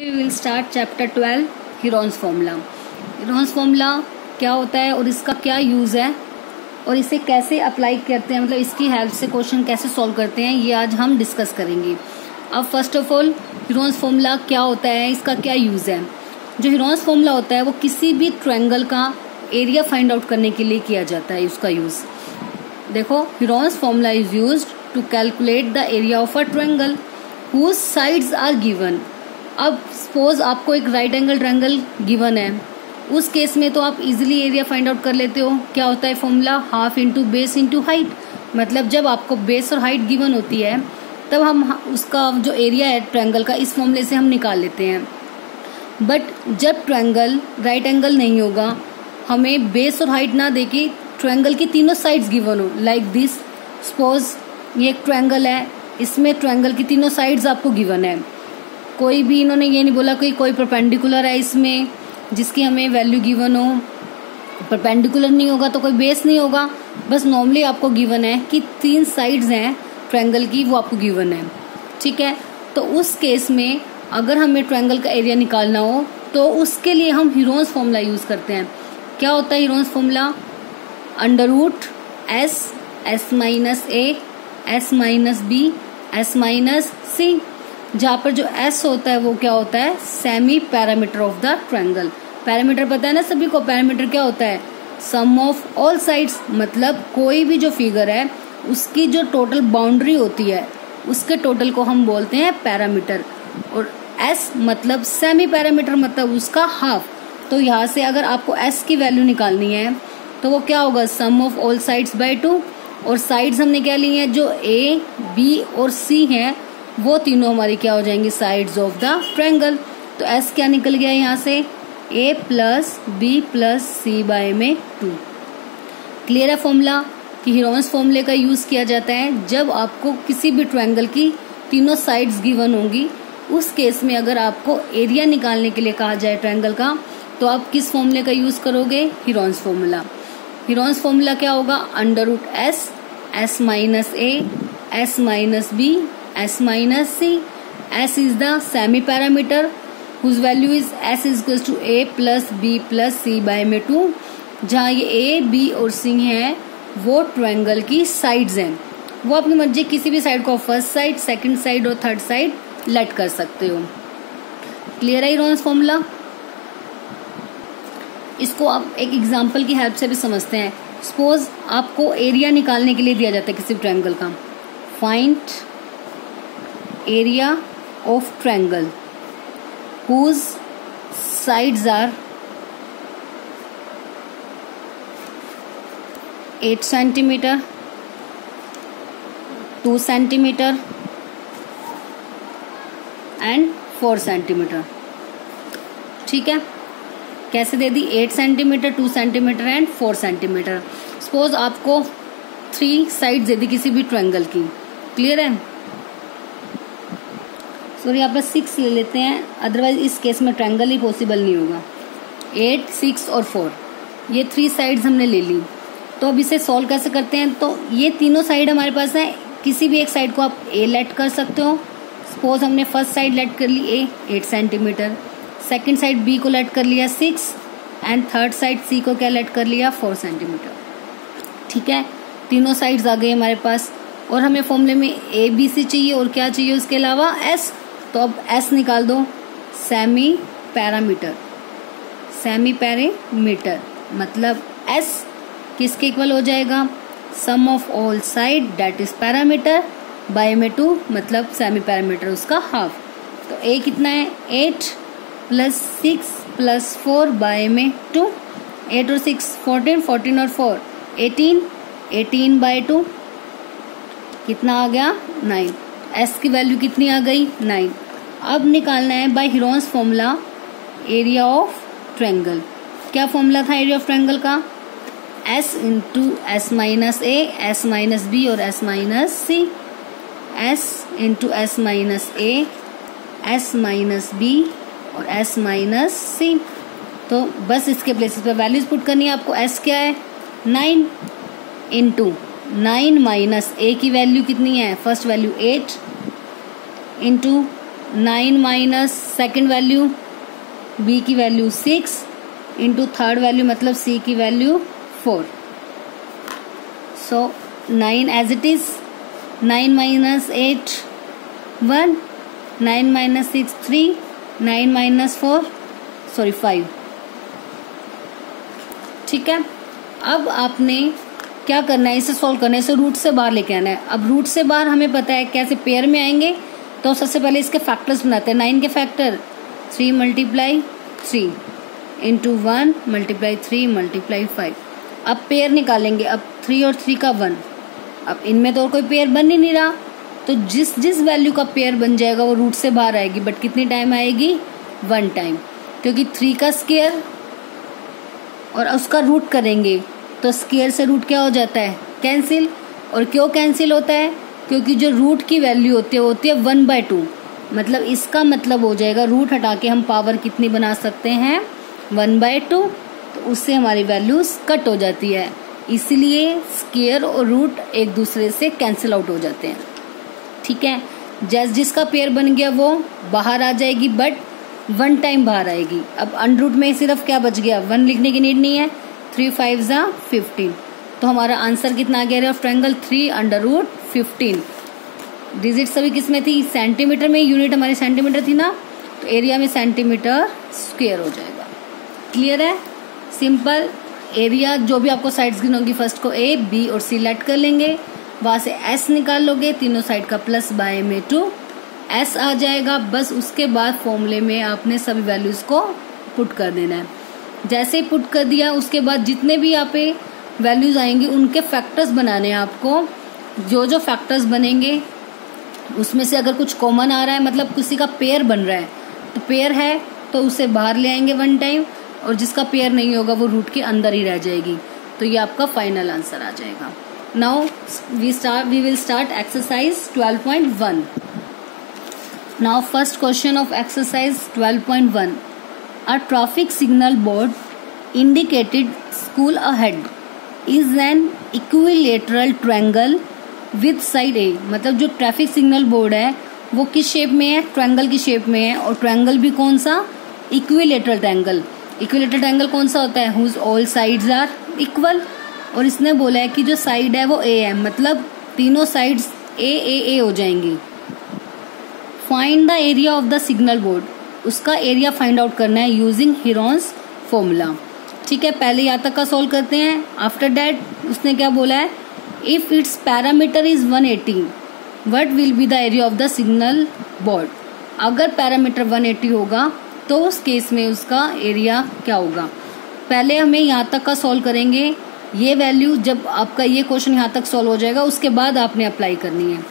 We will start chapter 12 Heron's formula. Heron's formula क्या होता है और इसका क्या यूज़ है और इसे कैसे अप्लाई करते हैं, मतलब इसकी हेल्प से क्वेश्चन कैसे सॉल्व करते हैं, ये आज हम डिस्कस करेंगे। अब first of all Heron's formula क्या होता है, इसका क्या यूज़ है। जो हीरोन्स फॉर्मूला होता है वो किसी भी ट्रायंगल का एरिया फाइंड आउट करने के लिए किया जाता है। उसका यूज़ देखो, Heron's formula is used to calculate the area of a triangle whose sides are given. अब सपोज आपको एक राइट एंगल ट्रायंगल गिवन है, उस केस में तो आप इजीली एरिया फाइंड आउट कर लेते हो। क्या होता है formula, half into base into height. मतलब जब आपको बेस और हाइट गिवन होती है तब हम उसका जो एरिया है ट्रायंगल का इस फॉर्मूले से हम निकाल लेते हैं। बट जब ट्रायंगल राइट एंगल नहीं होगा, हमें बेस और हाइट ना देके ट्रायंगल की तीनों साइड्स गिवन हो, लाइक दिस। सपोज ये एक ट्रायंगल है, इसमें ट्रायंगल की तीनों साइड्स आपको गिवन है। कोई भी इन्होंने ये नहीं बोला कि कोई परपेंडिकुलर है इसमें जिसकी हमें वैल्यू गिवन हो। परपेंडिकुलर नहीं होगा तो कोई बेस नहीं होगा, बस नॉर्मली आपको गिवन है कि तीन साइड्स हैं ट्रायंगल की, वो आपको गिवन है। ठीक है, तो उस केस में अगर हमें ट्रायंगल का एरिया निकालना हो तो उसके लिए हम हीरोन्स फॉर्मूला यूज करते हैं। क्या होता है Heron's formula, under root S, S minus A, S minus B, S minus C. जहाँ पर जो S होता है वो क्या होता है, semi parameter of the triangle. Parameter पता है ना सभी को, पैरामीटर क्या होता है, सम ऑफ ऑल साइड्स। मतलब कोई भी जो फिगर है उसकी जो टोटल बाउंड्री होती है उसके टोटल को हम बोलते हैं पैरामीटर। और S मतलब सेमी पैरामीटर, मतलब उसका हाफ। तो यहाँ से अगर आपको S की वैल्यू निकालनी है तो वो क्या होगा, सम ऑफ ऑल साइड्स बाय 2। और साइड्स हमने क्या ली है, जो A, B और C हैं वो तीनों हमारी क्या हो जाएंगी, साइड्स ऑफ द ट्रायंगल। तो S क्या निकल गया यहाँ से, A plus B plus C by में 2। क्लियर है फॉर्मूला कि हीरोन्स फॉर्मूले का यूज किया जाता है जब आपको किसी भी ट्रायंगल की तीनों साइड्स गिवन होंगी। उस केस में अगर आपको एरिया निकालने के लिए कहा जाए ट्रायंगल का तो आप किस फॉर्मूले का यूज करोगे, हीरोन्स फॉर्मूला। हीरोन्स फॉर्मूला क्या होगा, under root S, S minus A, S minus B, S minus C. S is the semi parameter whose value is S is equals to A plus B plus C by में 2। जहाँ ये A, B और C हैं वो triangle की sides हैं। वो अपनी मर्जी किसी भी साइड को फर्स्ट साइड, सेकंड साइड और थर्ड साइड लेट कर सकते हो। क्लियर है हीरोन्स फॉर्मूला। इसको आप एक एग्जांपल की हेल्प से भी समझते हैं। सपोज आपको एरिया निकालने के लिए दिया जाता है किसी ट्रायंगल का, find area of triangle whose sides are 8 centimeter, 2 centimeter and 4 centimeter। ठीक है, कैसे दे दी, 8 centimetre, 2 centimetre and 4 centimetre. Suppose आपको 3 साइड दे दी किसी भी ट्रायंगल की। क्लियर है, सॉरी यहाँ पर 6 ले लेते हैं, अदरवाइज इस केस में ट्रायंगल ही पॉसिबल नहीं होगा। 8, 6 और 4 ये 3 साइड्स हमने ले ली। तो अब इसे सॉल्व कैसे करते हैं, तो ये तीनों साइड हमारे पास है, किसी भी एक साइड को आप A लेट कर सकते हो। सपोज हमने फर्स्ट साइड लेट कर ली A 8 centimetre, second side B को लेट कर लिया 6 एंड थर्ड साइड C को क्या लेट कर लिया 4 सेंटीमीटर। ठीक है, तीनों साइड्स आ गए हमारे पास। और हमें फॉर्मूले में A, B, C चाहिए और क्या चाहिए उसके अलावा S। तो अब S निकाल दो, सेमी पैरामीटर। सेमी पैरामीटर मतलब S किसके इक्वल हो जाएगा, sum of all side that is perimeter by में 2, मतलब सेमी पैरामीटर उसका हाफ। तो A कितना है, 8 प्लस 6 प्लस 4 बाय में 2। 8 और 6 14, 14 और 4 18, 18 बाय 2 कितना आ गया, 9। S की वैल्यू कितनी आ गई, 9। अब निकालना है by Heron's formula area of triangle. क्या फॉर्मूला था एरिया ऑफ ट्रायंगल का, S into S minus A, S minus B और S minus C. S into S minus A, S minus B और एस माइनस सी। तो बस इसके places पे values put करनी है आपको। S क्या है, 9 इंटू 9 माइनस A की वैल्यू कितनी है, first value 8 into 9 minus second value b की वैल्यू 6 इंटू थर्ड वैल्यू मतलब c की value 4. So 9 as it is. 9 minus 8 1, 9 minus 6 3, 9 minus 4 5. ठीक है. अब आपने क्या करना है, इसे सॉल्व करना है, इसे रूट से बाहर लेके आना है. अब रूट से बाहर हमें पता है कैसे पेयर में आएंगे, तो सबसे पहले इसके फैक्टर्स बनाते हैं. 9 के factor 3 multiply 3 into 1 multiply 3 multiply 5. अब पेयर निकालेंगे. अब 3 और 3 का 1. अब इनमें तो और कोई पेयर बन ही नहीं रहा, तो जिस जिस वैल्यू का पेयर बन जाएगा वो रूट से बाहर आएगी. बट कितनी टाइम आएगी? 1 टाइम. क्योंकि 3 का स्क्वायर और उसका रूट करेंगे तो स्क्वायर से रूट क्या हो जाता है? कैंसिल. और क्यों कैंसिल होता है? क्योंकि जो रूट की वैल्यू होती है 1/2. मतलब इसका मतलब हो जाएगा रूट हटा के हम पावर कितनी बना सकते हैं? 1/2. तो उससे हमारी वैल्यूज कट हो जाती है. इसलिए स्क्वायर और रूट एक दूसरे से कैंसिल आउट हो जाते हैं. ठीक है. जिसका पेयर बन गया वो बाहर आ जाएगी, बट 1 टाइम बाहर आएगी. अब अंडर रूट में सिर्फ क्या बच गया? 1 लिखने की नीड नहीं है. 3 5 = 15. तो हमारा आंसर कितना आ गया? Area of triangle 3/√15. डिजिट सभी किस में थी? सेंटीमीटर में. यूनिट हमारी सेंटीमीटर थी ना, तो एरिया में सेंटीमीटर स्क्वायर हो जाएगा. क्लियर है? सिंपल. एरिया जो भी आपको साइड्स गिन होगी, फर्स्ट को A, B और C लेट कर लेंगे. वहां से S निकाल लोगे, तीनों साइड का प्लस बाय में 2S आ जाएगा. बस उसके बाद फॉर्मूले में आपने सभी वैल्यूज को पुट कर देना है. जैसे ही पुट कर दिया उसके बाद जितने भी यहाँ पे वैल्यूज आएंगी उनके फैक्टर्स बनाने हैं आपको. जो जो फैक्टर्स बनेंगे उसमें से अगर कुछ कॉमन आ रहा है, मतलब किसी का पेयर बन रहा है, तो पेयर है तो उसे बाहर ले आएंगे 1 टाइम, और जिसका पेयर नहीं होगा वो रूट के अंदर ही रह जाएगी. तो ये आपका फाइनल आंसर आ जाएगा. Now we will start exercise 12.1. Now first question of exercise 12.1. A traffic signal board indicated school ahead is an equilateral triangle with side A. मतलब जो ट्रैफिक सिग्नल बोर्ड है वो किस शेप में है? ट्रायंगल की शेप में है. और ट्रायंगल भी कौन सा? Equilateral triangle. इक्विलेटरल ट्रायंगल कौन सा होता है? Whose all sides are equal. और इसने बोला है कि जो साइड है वो A है, मतलब तीनों साइड्स A हो जाएंगी. Find the area of the signal board. उसका एरिया फाइंड आउट करना है यूजिंग हीरोन्स फॉर्मूला. ठीक है. पहले यहाँ तक का सॉल्व करते हैं. आफ्टर दैट उसने क्या बोला है? If it's parameter is 180 what will be the area of the signal board. अगर पैरामीटर 180 होगा तो उस केस में उसका एरिया क्या होगा? पहले हमें यहाँ तक का सॉल्व करेंगे. ये वैल्यू जब आपका ये क्वेश्चन यहाँ तक सॉल्व हो जाएगा उसके बाद आपने अप्लाई करनी है.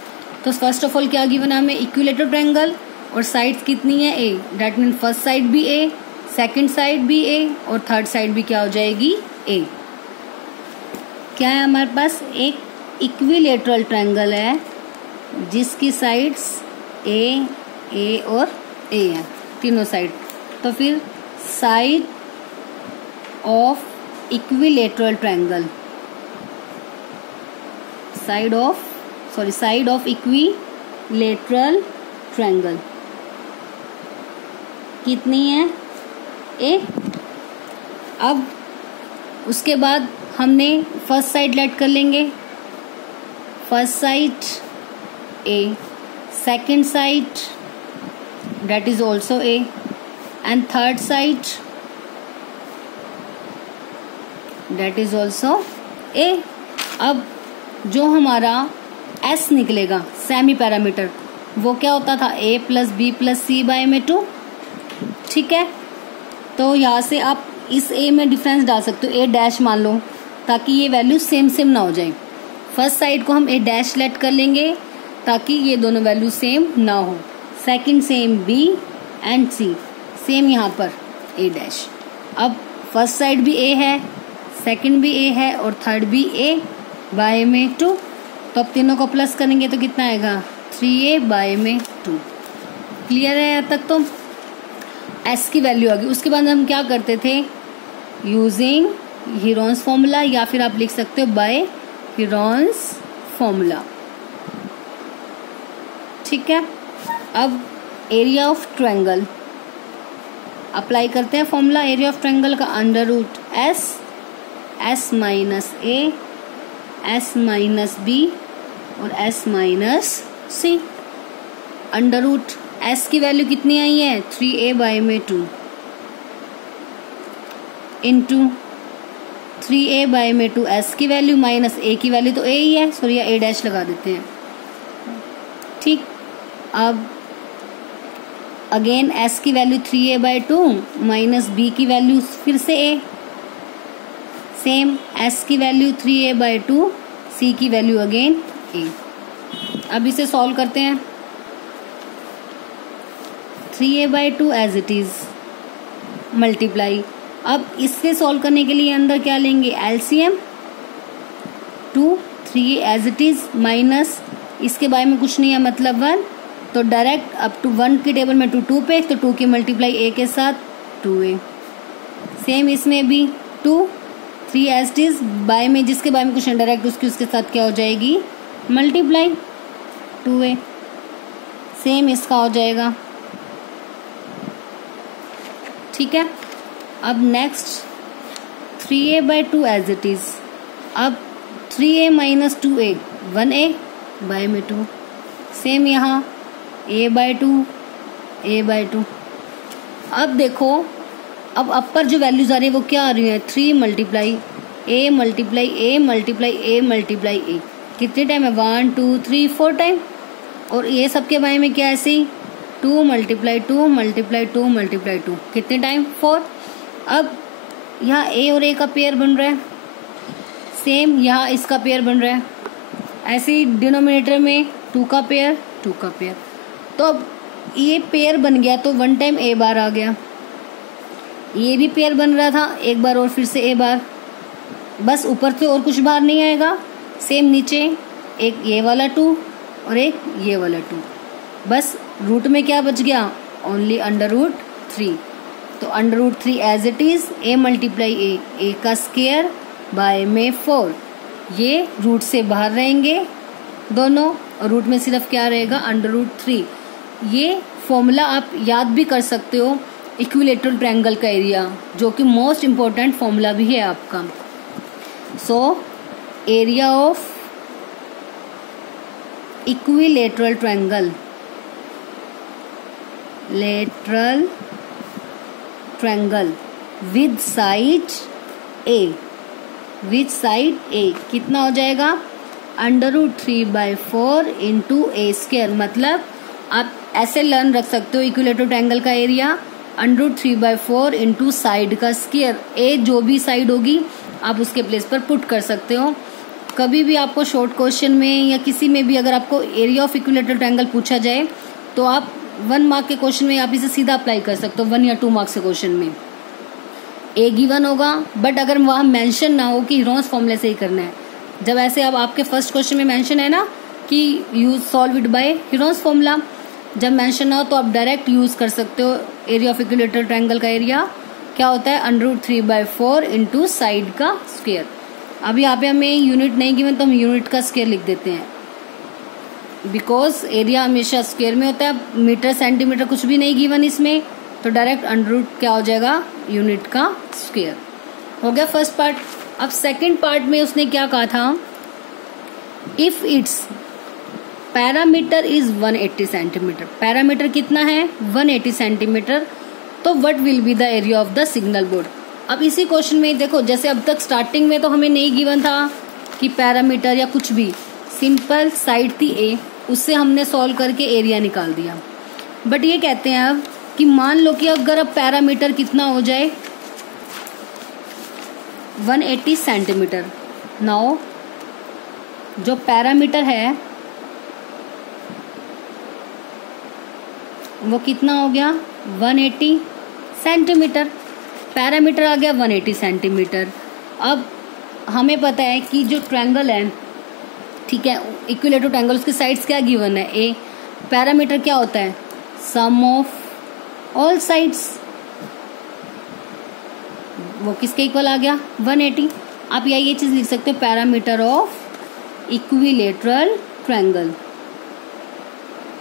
तो फर्स्ट ऑफ ऑल क्या गिवन है हमें? इक्विलेटरल ट्रायंगल और साइड्स कितनी है? A. That mean first side भी A, सेकंड साइड भी A और थर्ड साइड भी क्या हो जाएगी? A. क्या है हमारे पास? एक इक्विलेटरल ट्रायंगल है जिसकी साइड्स A और A है, तीनों साइड. तो फिर side of equilateral triangle, side of equilateral triangle कितनी है? A. अब उसके बाद हमने फर्स्ट साइड लेट कर लेंगे. First side A, second side that is also A and third side that is also A. अब जो हमारा S निकलेगा सेमी पैरामीटर वो क्या होता था? A plus B plus C by में 2. ठीक है. तो यहाँ से आप इस A में डिफरेंस डाल सकते हो, A डैश मान लो, ताकि ये वैल्यू सेम ना हो जाए. फर्स्ट साइड को हम A डैश लेट कर लेंगे ताकि ये दोनों वैल्यू सेम ना हो. Second same B and C, same यहाँ पर A डैश. अब फर्स्ट साइड भी A है, सेकंड भी A है और थर्ड भी A बाय में 2. तो अब तीनों को प्लस करेंगे तो कितना आएगा? 3A बाय में 2. क्लियर है यहाँ तक? तो S की वैल्यू आ गई. उसके बाद हम क्या करते थे? यूजिंग हीरोन्स फॉर्मूला, या फिर आप लिख सकते हो बाय हीरोन्स फॉर्मूला. ठीक है. अब एरिया ऑफ ट्रायंगल अप्लाई करते हैं फॉर्मूला एरिया ऑफ ट्रायंगल का, under root S, S minus A, S minus B और S minus C. Under root S की वैल्यू कितनी आई है 3a बाय में 2 इंटू 3a बाय में 2 एस की वैल्यू माइनस ए की वैल्यू तो ए ही है, सॉरी ए डैश लगा देते हैं। ठीक, अब अगेन एस की value 3a by 2 minus B की वैल्यू फिर से ए, सेम एस की वैल्यू 3a बाय 2, सी की वैल्यू अगेन ए। अब इसे सॉल्व करते हैं। 3a by 2 as it is multiply, अब इससे सॉल्व करने के लिए अंदर क्या लेंगे LCM 2, 3 as it is minus इसके बारे में कुछ नहीं है मतलब 1, तो डायरेक्ट अप टू 1 की टेबल में 2 पे, तो 2 की मल्टीप्लाई a के साथ 2a। सेम इसमें भी 2, 3 एज इट इज बाय में जिसके बारे में कुछ डायरेक्ट उसके साथ क्या हो जाएगी मल्टीप्लाई 2a। सेम इसका हो जाएगा। ठीक है, अब next 3a by 2 as it is, अब 3a minus 2a 1a bye में 2, सेम यहाँ a बाय 2 a बाय 2। अब देखो, अब अपर जो वैल्यूज आ रही है वो क्या आ रही है 3 multiply a multiply a multiply a multiply a, कितने टाइम है 1 2 3 4 टाइम, और ये सबके बारे में क्या ऐसे ही 2 मल्टीप्लाई 2 मल्टीप्लाई 2 मल्टीप्लाई 2, कितने टाइम 4। अब यहाँ a और a का पेयर बन रहा है, सेम यहाँ इसका पेयर बन रहा है, ऐसे ही डिनोमिनेटर में 2 का पेयर 2 का पेयर, तो अब ये पेयर बन गया तो 1 टाइम a बार आ गया, ये भी पेयर बन रहा था एक बार और फिर से a बार, बस ऊपर से और कुछ बार नहीं आएगा। सेम नीचे एक ये वाला 2 और एक ये वाला 2, बस रूट में क्या बच गया ओनली अंडर रूट 3, तो under root 3 as it is a multiply a का स्क्वायर बाय में 4, ये रूट से बाहर रहेंगे दोनों और रूट में सिर्फ क्या रहेगा अंडर रूट 3। ये फॉर्मूला आप याद भी कर सकते हो इक्विलेटरल ट्रायंगल का एरिया, जो कि मोस्ट इम्पोर्टेंट फॉर्मूला भी है आपका। So area of equilateral triangle, lateral triangle with side a, with side a कितना हो जाएगा under root 3 by 4 into A square. मतलब आप ऐसे लर्न रख सकते हो इक्विलेटरल ट्रायंगल का area under root 3 by 4 into side का स्क्वायर, ए जो भी साइड होगी आप उसके प्लेस पर पुट कर सकते हो। कभी भी आपको शॉर्ट क्वेश्चन में या किसी में भी अगर आपको एरिया ऑफ इक्विलेटरल ट्रायंगल पूछा जाए तो आप 1 मार्क के क्वेश्चन में आप इसे सीधा अप्लाई कर सकते हो, 1 या 2 मार्क्स के क्वेश्चन में ए गिवन होगा, बट अगर वहाँ मेंशन ना हो कि हीरोन्स फॉर्मूले से ही करना है, जब ऐसे अब आपके फर्स्ट क्वेश्चन में मेंशन है ना कि use solve it by Heron's formula, जब मेंशन ना हो तो आप डायरेक्ट यूज कर सकते हो। एरिया ऑफ इक्विलेटरल ट्रायंगल का एरिया क्या होता है under root 3 by 4 into side का स्क्वायर। अब यहाँ पे हमें यूनिट नहीं गिवन तो हम यूनिट का स्क्वायर लिख देते हैं, बिकॉज एरिया हमेशा स्क्वायर में होता है, मीटर सेंटीमीटर कुछ भी नहीं गिवन इसमें, तो डायरेक्ट अंडर रूट क्या हो जाएगा यूनिट का स्क्वायर। हो गया फर्स्ट पार्ट। अब सेकंड पार्ट में उसने क्या कहा था, if it's parameter is 180 centimetre, parameter कितना है 180 सेंटीमीटर, तो what will be the area of the signal board. अब इसी क्वेश्चन में देखो, जैसे अब तक स्टार्टिंग में तो हमें नहीं गिवन था कि पैरामीटर या कुछ भी, सिंपल साइड थी ए, उससे हमने सॉल्व करके एरिया निकाल दिया। बट ये कहते हैं अब कि मान लो कि अगर अब पैरामीटर कितना हो जाए 180 सेंटीमीटर, नाउ जो पैरामीटर है वो कितना हो गया 180 सेंटीमीटर, पैरामीटर आ गया 180 सेंटीमीटर। अब हमें पता है कि जो ट्रायंगल है, ठीक है, इक्विलेटरल ट्रायंगल, उसकी साइड्स क्या गिवन है ए, पैरामीटर क्या होता है सम ऑफ ऑल साइड्स, वो किसके इक्वल आ गया 180। आप ये चीज लिख सकते हो perimeter of equilateral triangle,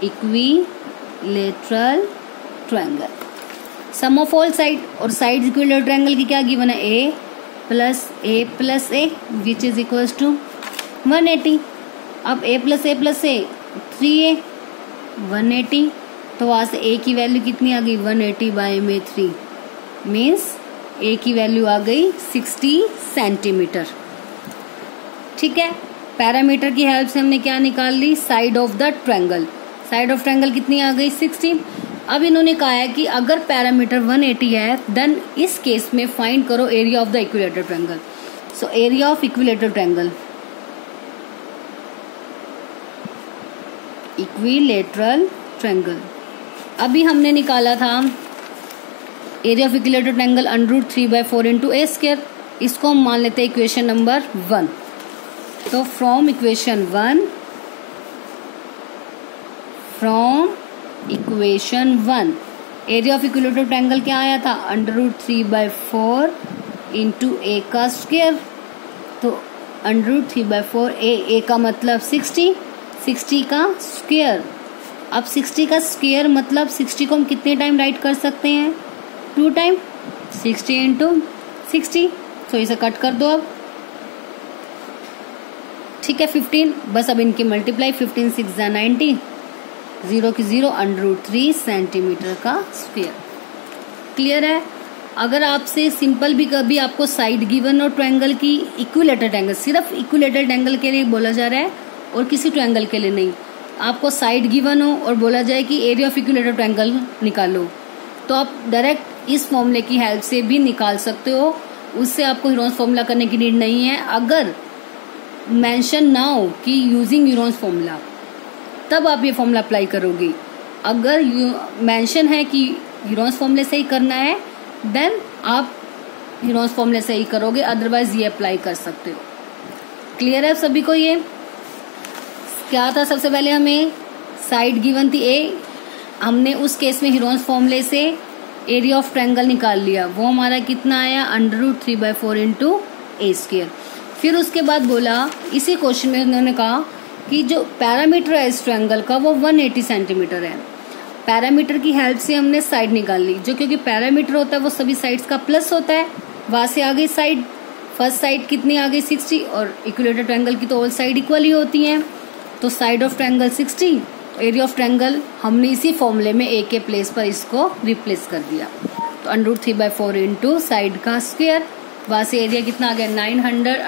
equilateral equilateral triangle. Sum of all side, और साइड इक्विलेटरल ट्रायंगल की क्या गिवन है, A plus A which is equals to 180। अब a प्लस ए 3a 180, तो वहां से a की वैल्यू कितनी आ गई 180 बाई में 3 मीन्स a की वैल्यू आ गई 60 सेंटीमीटर। ठीक है, पैरामीटर की हेल्प से हमने क्या निकाल ली, side of the triangle. Side of triangle कितनी आ गई 60। अब इन्होंने कहा है कि अगर पैरामीटर 180 है देन इस केस में फाइंड करो area of the equilateral triangle. So area of equilateral triangle, equilateral triangle अभी हमने निकाला था area of equilateral triangle √3/4 into A square. इसको हम मान लेते हैं इक्वेशन नंबर 1। तो from equation 1 area of equilateral triangle क्या आया था, √3/4 इंटू ए का स्क्वायर। तो √3/4 ए का मतलब 60 का स्क्वायर। अब 60 का स्क्वायर मतलब 60 को हम कितने टाइम राइट कर सकते हैं, 2 टाइम, 60 इंटू 60। तो इसे कट कर दो अब, ठीक है 15। बस अब इनकी मल्टीप्लाई, 15 6 90, 0 की 0, √3 सेंटीमीटर का स्क्वायर। क्लियर है। अगर आपसे सिंपल भी कभी आपको साइड गिवन और ट्रायंगल की इक्विलेटरल ट्रायंगल, सिर्फ इक्विलेटरल ट्रायंगल के लिए बोला जा रहा है और किसी ट्रायंगल के लिए नहीं, आपको साइड गिवन हो और बोला जाए कि एरिया ऑफ इक्विलेटरल ट्रायंगल निकालो, तो आप डायरेक्ट इस फॉर्मूले की हेल्प से भी निकाल सकते हो। उससे आपको यूरोन्स फॉर्मूला करने की नीड नहीं है। अगर मेंशन ना हो कि यूजिंग यूरोन्स फॉर्मूला, तब आप ये फॉर्मूला अप्लाई करोगे। अगर मेंशन है कि यूरोन्स फॉर्मूले से ही करना है देन आप यूरोन्स फॉर्मूले से ही करोगे, अदरवाइज ये अप्लाई कर सकते हो। क्लियर है सभी को। ये क्या था, सबसे पहले हमें साइड गिवन थी ए, हमने उस केस में यूरोन्स फॉर्मूले से एरिया ऑफ ट्रायंगल निकाल लिया, वो हमारा कितना आया √3/4 इंटू ए स्क्वायर। फिर उसके बाद बोला इसी क्वेश्चन में उन्होंने कहा कि जो पैरामीटर है इस ट्रायंगल का वो 180 सेंटीमीटर है। पैरामीटर की हेल्प से हमने साइड निकाल ली, जो क्योंकि पैरामीटर होता है वो सभी साइड्स का प्लस होता है। वहां से आ गई साइड, फर्स्ट साइड कितनी आ गई 60, और इक्विलेटरल ट्रायंगल की तो ऑल साइड इक्वल ही होती हैं। तो side of triangle 60, area of triangle हमने इसी फॉर्मूले में ए के प्लेस पर इसको रिप्लेस कर दिया। तो √3/4 इंटू साइड का स्क्वायर, वहां से एरिया कितना आ गया 900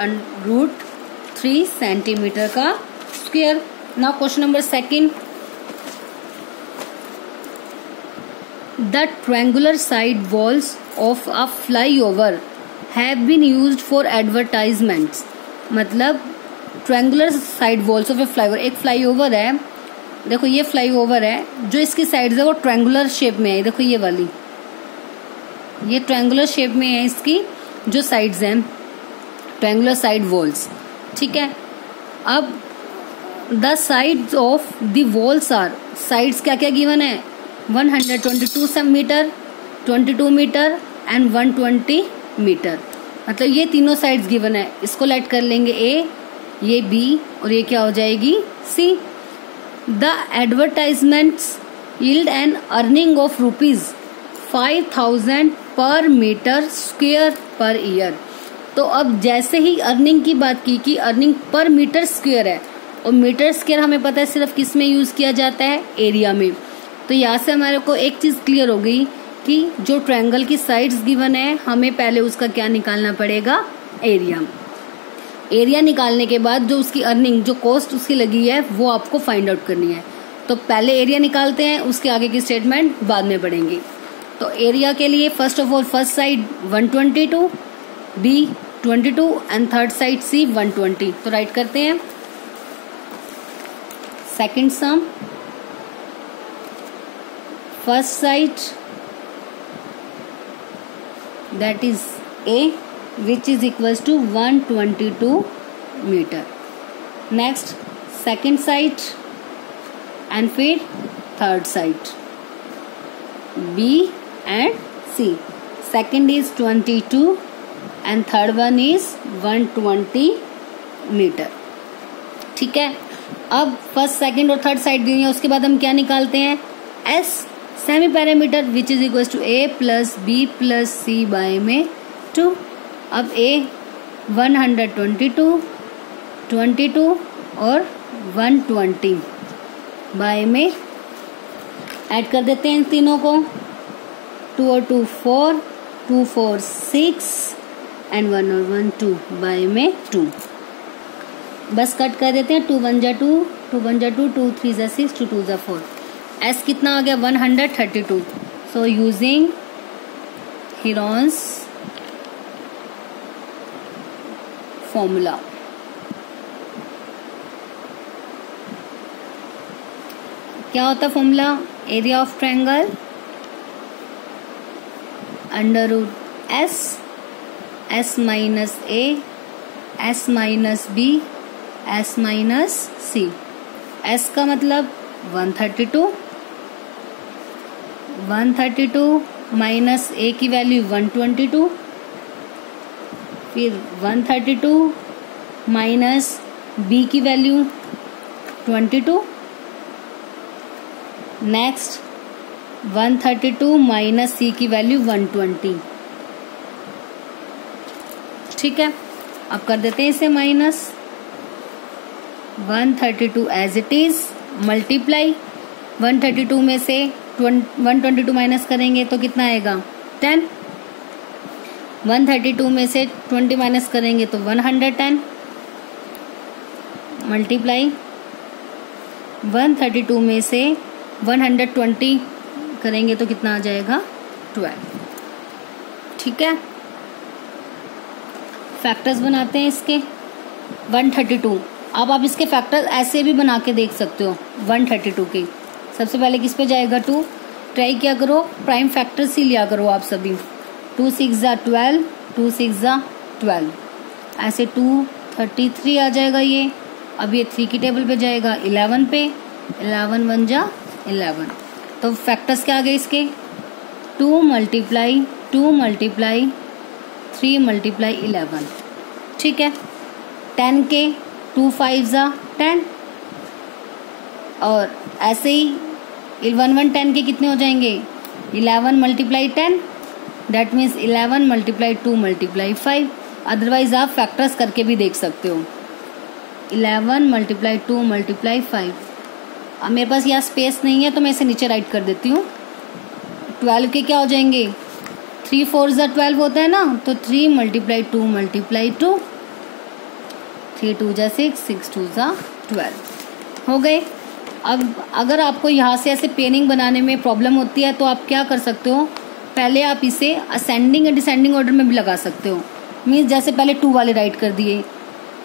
√3 सेंटीमीटर का square. Now question number 2, the triangular side walls of a flyover have been used for advertisements. मतलब triangular side walls of a flyover, एक फ्लाईओवर है, देखो ये फ्लाईओवर है, जो इसकी साइड्स है वो ट्रायंगुलर शेप में है। देखो ये वाली, ये ट्रायंगुलर शेप में है, इसकी जो साइड्स हैं ट्रायंगुलर साइड वॉल्स। ठीक है, अब the sides of the walls are, sides क्या क्या गिवन है 122 मीटर, 22 मीटर एंड 120 मीटर। मतलब ये तीनों साइड्स गिवन है। इसको लेट कर लेंगे ए, ये बी और ये क्या हो जाएगी C. The advertisements yield an earning of ₹5,000 per metre square per year. तो अब जैसे ही अर्निंग की बात की कि अर्निंग पर मीटर स्क्वेयर है, और मीटर स्क्वेयर हमें पता है सिर्फ किस में यूज किया जाता है, एरिया में। तो यहाँ से हमारे को एक चीज क्लियर हो गई कि जो ट्रायंगल की साइड्स गिवन है हमें पहले उसका क्या निकालना पड़ेगा, एरिया। एरिया निकालने के बाद जो उसकी अर्निंग, जो कॉस्ट उसकी लगी है वो आपको फाइंड आउट करनी है। तो पहले एरिया निकालते हैं, उसके आगे की स्टेटमेंट बाद में पढ़ेंगे। तो एरिया के लिए first of all first side 122, B 22 and third side C 120। तो राइट करते हैं second sum, first side that is A which is equals to 122 meter. Next second side and फिर third side B and C. Second is 22 and third one is 120 meter. ठीक है, अब first second और third side दी है, उसके बाद हम क्या निकालते हैं, S semi perimeter which is equal to A plus B plus C by में 2। अब ए 122, 22 और 120 बाय में ऐड कर देते हैं इन तीनों को। 2 और 2 4, 2 4 6 एंड 1 और 1 2 बाय में 2। बस कट कर देते हैं। 2 1 जा 2, 2 1 जा 2, 2 3 जा 6, 2 2 जा 4। एस कितना आ गया 132। सो यूजिंग हीरोन्स फॉर्मूला क्या होता है formula? Area of triangle under root S, S minus A, S minus B, S minus C. S का मतलब 132, 132 माइनस ए की वैल्यू 122, फिर 132 माइनस बी की वैल्यू 22, नेक्स्ट 132 माइनस सी की वैल्यू 120। ठीक है, अब कर देते हैं इसे minus. 132 as it is multiply 132 में से 122 माइनस करेंगे तो कितना आएगा 10। 132 में से 20 माइनस करेंगे तो 110 मल्टीप्लाई 132 में से 120 करेंगे तो कितना आ जाएगा 12। ठीक है, फैक्टर्स बनाते हैं इसके। 132 अब आप इसके फैक्टर्स ऐसे भी बना के देख सकते हो 132 के। सबसे पहले किस पे जाएगा 2, ट्राई किया करो प्राइम फैक्टर्स ही लिया करो आप सभी। 2 6 जा 12, 2 6 जा 12, ऐसे 233 आ जाएगा ये। अब ये 3 की टेबल पे जाएगा 11 पे, 11 1 जा 11। तो फैक्टर्स क्या आ गए इसके 2 मल्टीप्लाई 2 मल्टीप्लाई 3 मल्टीप्लाई 11। ठीक है, 10 के 2 5 जा 10 और ऐसे ही 1 1 10 के कितने हो जाएंगे 11 multiply 10, that means 11 multiply 2 multiply 5। Otherwise आप फैक्टर्स करके भी देख सकते हो। 11 मल्टीप्लाई 2 मल्टीप्लाई 5। अब मेरे पास यहाँ स्पेस नहीं है तो मैं इसे नीचे राइट कर देती हूँ। 12 के क्या हो जाएंगे 3 4 जा 12 होता है ना, तो 3 मल्टीप्लाई 2 मल्टीप्लाई 2, 3 2 जा 6, 6 2 जा 12 हो गए। अब अगर आपको यहाँ से ऐसे पेनिंग बनाने में प्रॉब्लम होती है तो आप क्या कर सकते हो, पहले आप इसे असेंडिंग या डिसेंडिंग ऑर्डर में भी लगा सकते हो। मीन्स जैसे पहले 2 वाले राइट कर दिए,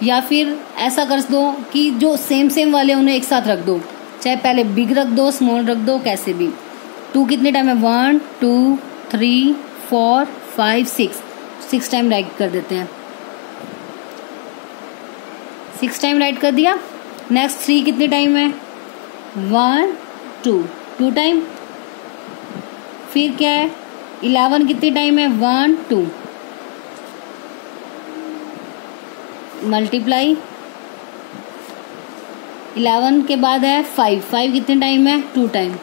या फिर ऐसा कर दो कि जो सेम वाले उन्हें एक साथ रख दो, चाहे पहले बिग रख दो स्मॉल रख दो, कैसे भी। 2 कितने टाइम है 1 2 3 4 5 6 टाइम राइट कर देते हैं। 6 टाइम राइट कर दिया। नेक्स्ट 3 कितने टाइम है 1 2 टाइम। फिर क्या है 11 कितने टाइम है 1 2 मल्टीप्लाई 11 के बाद है 5 कितने टाइम है 2 टाइम।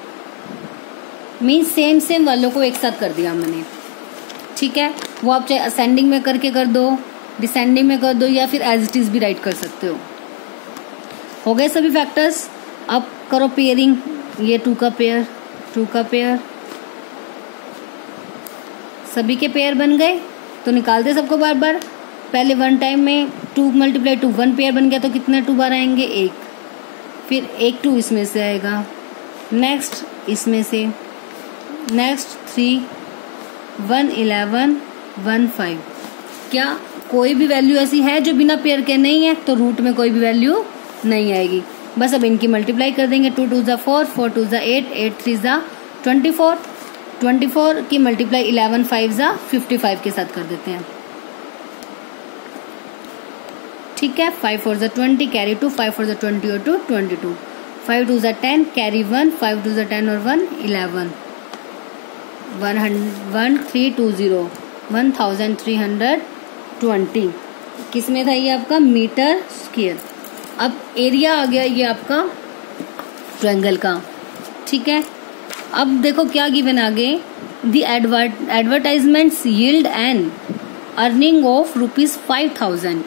मीन्स सेम वालों को एक साथ कर दिया मैंने। ठीक है, वो आप चाहे असेंडिंग में करके कर दो, डिसेंडिंग में कर दो, या फिर एज इट इज भी राइट कर सकते हो गए सभी फैक्टर्स। अब करो पेयरिंग, ये 2 का पेयर 2 का पेयर, सभी के पेयर बन गए तो निकाल दे सबको बार बार। पहले 1 टाइम में 2 मल्टीप्लाई 2 1 पेयर बन गया तो कितने 2 बार आएंगे 1, फिर 1 2 इसमें से आएगा, नेक्स्ट इसमें से, नेक्स्ट 3 1 11 1 5। क्या कोई भी वैल्यू ऐसी है जो बिना पेयर के नहीं है? तो रूट में कोई भी वैल्यू नहीं आएगी। बस अब इनकी मल्टीप्लाई कर देंगे। 2 2 जा 4 4 2 जा 8 8 3 जा 24 24 की मल्टीप्लाई 11 5 जा 55 के साथ कर देते हैं। ठीक है, 5 4 जा 20 कैरी 2, 5 4 जा 20 और 2 22, 5 2 जा 10 कैरी 1, 5 2 जा 10 और 1 11, 1320 1320 किस में था ये आपका मीटर स्क्वायर। अब एरिया आ गया ये आपका ट्रायंगल का। ठीक है, अब देखो क्या गिवन आगे, the advertisements yield an earning of ₹5,000,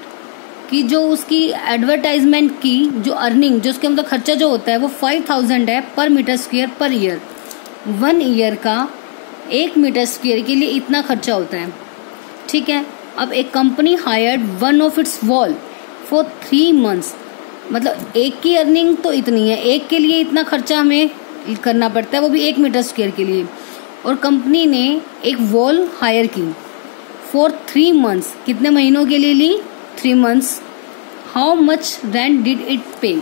कि जो उसकी एडवर्टाइजमेंट की जो अर्निंग, जो उसके मतलब खर्चा जो होता है वो 5,000 है per metre square per year. 1 year का 1 मीटर स्क्वायर के लिए इतना खर्चा होता है, ठीक है। अब एक company hired one of its wall for 3 months, मतलब एक की अर्निंग तो इतनी है, एक के लिए इतना खर्चा हमें करना पड़ता है, वो भी 1 मीटर स्क्वायर के लिए। और कंपनी ने एक वॉल हायर की फॉर 3 months, कितने महीनों के लिए ली? 3 months। How much rent did it पे,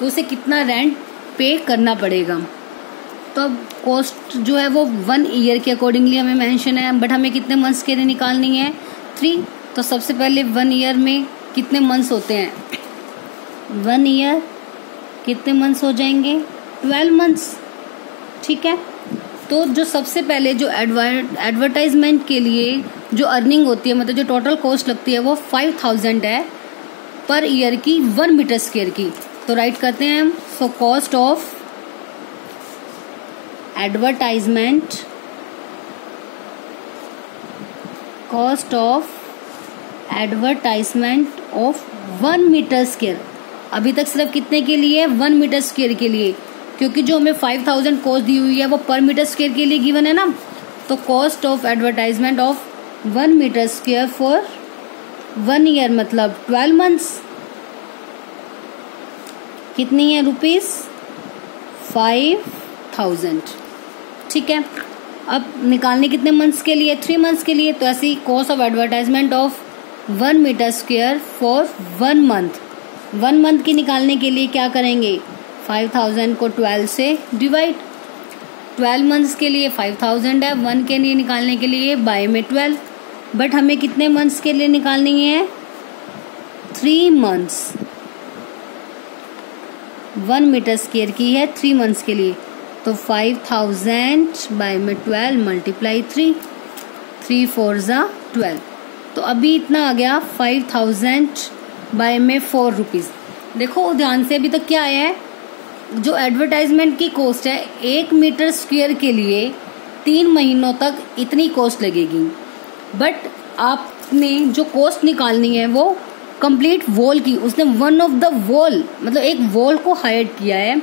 तो उसे कितना रेंट पे करना पड़ेगा। तो अब कॉस्ट जो है वो 1 ईयर के अकॉर्डिंगली हमें मेंशन है, बट हमें कितने मंथ्स के लिए निकालनी है? 3। तो सबसे पहले 1 ईयर में कितने मंथ्स होते हैं? 1 ईयर कितने मंथ्स हो जाएंगे? 12 months, ठीक है। तो जो सबसे पहले जो एडवर्टाइजमेंट के लिए जो अर्निंग होती है, मतलब जो टोटल कॉस्ट लगती है वो 5,000 है पर ईयर की 1 मीटर स्क्वायर की। तो राइट करते हैं हम। So cost of advertisement, cost of advertisement of 1 metre square, अभी तक सिर्फ कितने के लिए? 1 मीटर स्क्वायर के लिए, क्योंकि जो हमें 5,000 कॉस्ट दी हुई है वो पर मीटर स्क्वायर के लिए गिवन है ना। तो cost of advertisement of 1 metre square for 1 year मतलब 12 months, कितनी है? ₹5,000, ठीक है। अब निकालने कितने मंथ्स के लिए? 3 months के लिए। तो ऐसी cost of advertisement of 1 metre square for 1 month, 1 month की निकालने के लिए क्या करेंगे? 5,000 को 12 से डिवाइड, 12 months के लिए 5,000 है, 1 के लिए निकालने के लिए बाय में 12, बट हमें कितने मंथ्स के लिए निकालनी है? 3 months। 1 मीटर स्क्वायर की है 3 months के लिए, तो 5,000 बाय में 12 मल्टीप्लाई 3, 3 4 = 12। तो अभी इतना आ गया 5,000 बाय में 4 रुपीज़। देखो ध्यान से, अभी तक क्या आया है? जो एडवर्टाइजमेंट की कॉस्ट है 1 मीटर स्क्वायर के लिए 3 महीनों तक इतनी कॉस्ट लगेगी, बट आपने जो कॉस्ट निकालनी है वो कंप्लीट वॉल की, उसने वन ऑफ द वॉल मतलब एक वॉल को हायर किया है,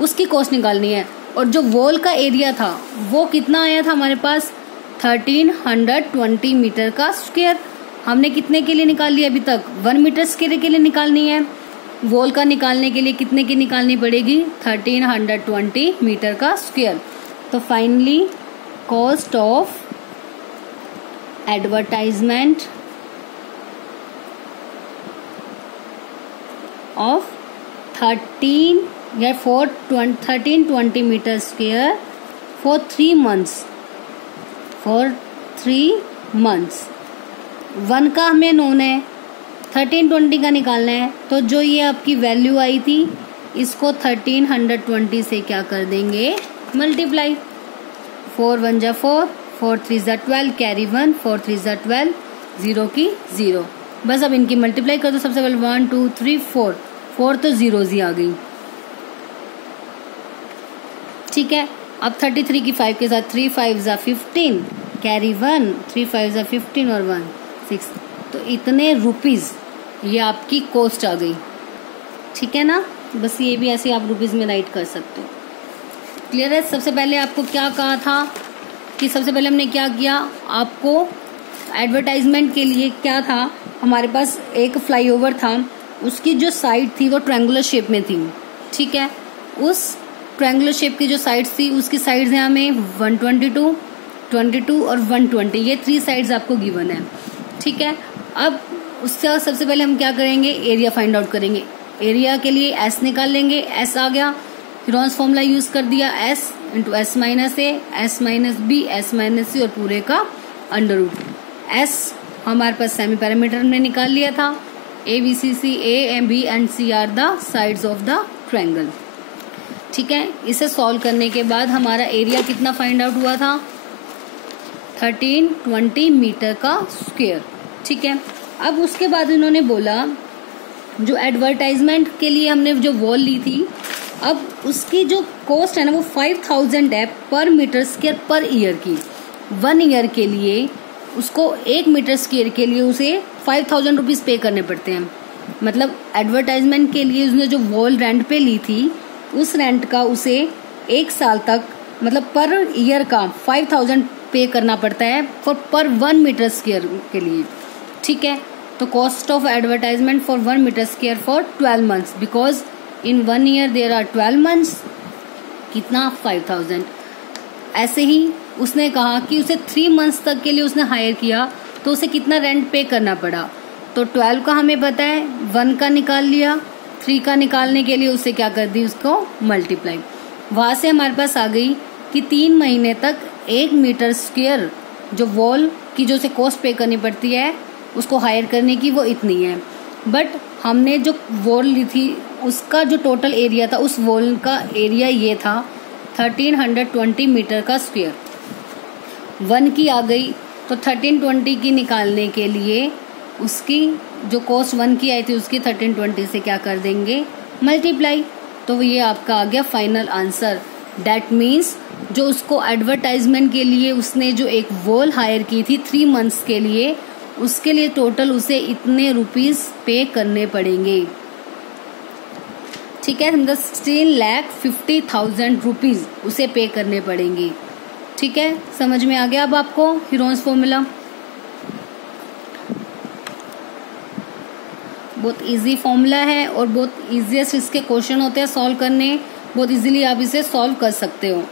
उसकी कॉस्ट निकालनी है। और जो वॉल का एरिया था वो कितना आया था हमारे पास? 1320 मीटर का स्क्वायर। हमने कितने के लिए निकाल लिया अभी तक? 1 मीटर स्क्वायर के लिए निकालनी है। वॉल का निकालने के लिए कितने की निकालनी पड़ेगी? 1320 मीटर का स्क्वायर। तो finally cost of advertisement of 1320 metre square for 3 months, for 3 months। 1 का हमें नोन है, 1320 का निकालना है, तो जो ये आपकी वैल्यू आई थी इसको 1320 से क्या कर देंगे? मल्टीप्लाई। 4 1 = 4, 4 3 = 12, कैरी 1, 4 3 = 12, 0 की 0। बस अब इनकी मल्टीप्लाई कर दो। सबसे पहले 1 2 3 4, 4 तो जीरोज ही आ गई, ठीक है। अब 33 की 5 के साथ 3 5 = 15, कैरी 1, 3 5 = 15 और 1 6। तो इतने रुपीज़ ये आपकी कॉस्ट आ गई, ठीक है ना। बस ये भी ऐसे आप रुपीज़ में राइट कर सकते हो। क्लियर है। सबसे पहले आपको क्या कहा था कि सबसे पहले हमने क्या किया, आपको एडवर्टाइजमेंट के लिए क्या था, हमारे पास एक फ्लाईओवर था, उसकी जो साइड थी वो ट्रायंगुलर शेप में थी, ठीक है। उस ट्रायंगुलर शेप की जो साइड्स थी उसकी साइड्स हैं हमें 122, 22 और 120, ये 3 साइड्स आपको गिवन है, ठीक है। अब उससे सबसे पहले हम क्या करेंगे? एरिया फाइंड आउट करेंगे। एरिया के लिए एस निकाल लेंगे, एस आ गया, हीरोन्स फॉर्मूला यूज कर दिया, S into S minus A, S minus B, S minus C और पूरे का अंडर रूट। एस हमारे पास सेमी पैरामीटर ने निकाल लिया था, A B C C, A B and C are the sides of the triangle, ठीक है। इसे सॉल्व करने के बाद हमारा एरिया कितना फाइंड आउट हुआ था? 1320 मीटर का स्क्वायर, ठीक है। अब उसके बाद इन्होंने बोला जो एडवर्टाइजमेंट के लिए हमने जो वॉल ली थी अब उसकी जो कॉस्ट है ना वो 5000 है per metre square per year की। 1 ईयर के लिए उसको 1 मीटर स्क्वायर के लिए उसे 5000 रुपीज पे करने पड़ते हैं। मतलब एडवर्टाइजमेंट के लिए उसने जो वॉल रेंट पे ली थी उस रेंट का उसे 1 साल तक मतलब पर ईयर का 5000 पे करना पड़ता है पर 1 मीटर स्क्वायर के लिए। ठीक है, तो cost of advertisement for 1 metre square for 12 months because in 1 year there are 12 months. कितना? 5000। ऐसे ही उसने कहा कि उसे 3 मंथ्स तक के लिए उसने हायर किया तो उसे कितना रेंट पे करना पड़ा। तो 12 का हमें पता है, 1 का निकाल लिया, 3 का निकालने के लिए उसे क्या कर दी, उसको मल्टीप्लाई। वहां से हमारे पास आ गई कि 3 महीने तक 1 मीटर स्क्वायर जो वॉल की जो उसे कॉस्ट पे करनी पड़ती है उसको हायर करने की वो इतनी है। बट हमने जो वॉल ली थी उसका जो टोटल एरिया था उस वॉल का एरिया ये था 1320 मीटर का स्क्वायर। 1 की आ गई तो 1320 की निकालने के लिए उसकी जो कॉस्ट 1 की आई थी उसकी 1320 से क्या कर देंगे, मल्टीप्लाई। तो ये आपका आ गया फाइनल आंसर। दैट मीन्स जो उसको एडवर्टाइजमेंट के लिए उसने जो एक वॉल हायर की थी 3 मंथ्स के लिए, उसके लिए टोटल उसे इतने रुपीस पे करने पड़ेंगे। ठीक है, 16,50,000 रुपीज उसे पे करने पड़ेंगे। ठीक है, समझ में आ गया अब आपको हीरोन्स फॉर्मूला। बहुत इजी फॉर्मूला है और बहुत इजीएस्ट इसके क्वेश्चन होते हैं सॉल्व करने, बहुत इजीली आप इसे सॉल्व कर सकते हो।